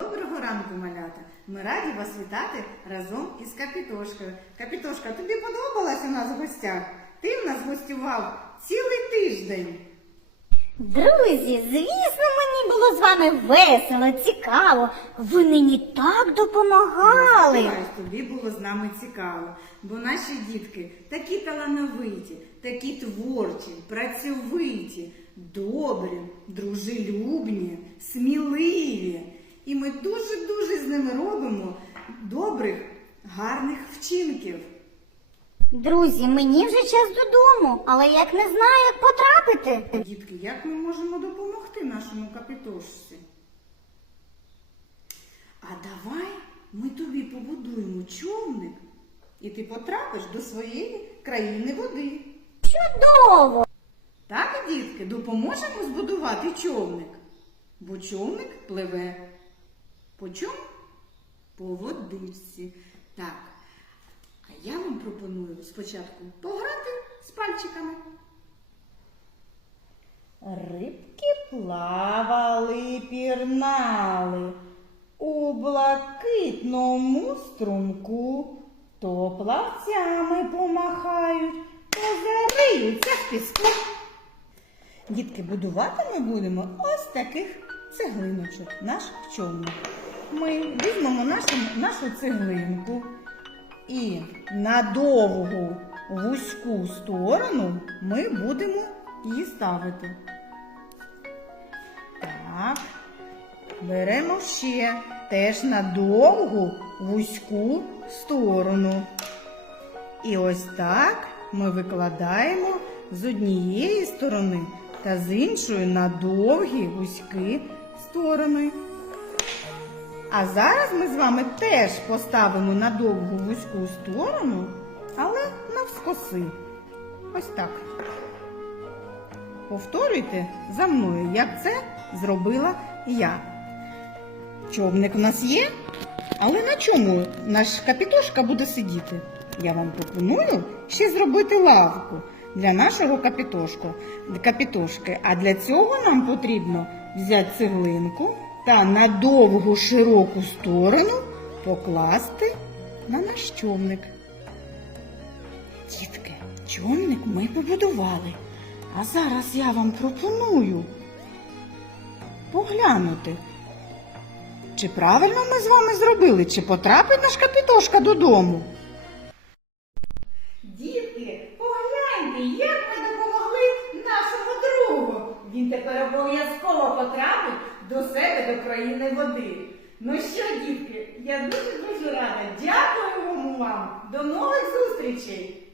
Доброго ранку, малята! Ми раді вас вітати разом із Капітошкою. Капітошка, тобі подобалось у нас в гостях? Ти в нас гостював цілий тиждень. Друзі, звісно, мені було з вами весело, цікаво. Ви мені так допомагали. Сподіваюсь, тобі було з нами цікаво, бо наші дітки такі талановиті, такі творчі, працьовиті, добрі, дружелюбні, сміливі. І ми дуже-дуже з ними робимо добрих, гарних вчинків. Друзі, мені вже час додому, але як не знаю, як потрапити. Дітки, як ми можемо допомогти нашому капітошці? А давай ми тобі побудуємо човник, і ти потрапиш до своєї країни води. Чудово! Так, дітки, допоможемо збудувати човник, бо човник пливе. По чому? По водичці. Так. А я вам пропоную спочатку пограти з пальчиками. Рибки плавали, пірнали у блакитному струмку, то плавцями помахають, то зариються в піску. Дітки, будувати ми будемо ось таких цеглиночок, наш човник. Ми візьмемо нашу, нашу цеглинку і на довгу вузьку сторону ми будемо її ставити. Так, беремо ще теж на довгу вузьку сторону. І ось так ми викладаємо з однієї сторони та з іншої на довгі вузькі сторони. А зараз ми з вами теж поставимо на довгу вузьку сторону, але навскоси. Ось так. Повторюйте за мною, як це зробила я. Човник у нас є, але на чому наш капітошка буде сидіти? Я вам пропоную ще зробити лавку для нашого капітошку, капітошки. А для цього нам потрібно взяти цеглинку та на довгу широку сторону покласти на наш човник. Дітки, човник ми побудували. А зараз я вам пропоную поглянути, чи правильно ми з вами зробили, чи потрапить наш капітошка додому. Дітки, погляньте, як ми допомогли нашому другу. Він тепер обов'язково потрапить до себе до країни води. Ну що, дітки, я дуже дуже рада. Дякую вам. До нових зустрічей!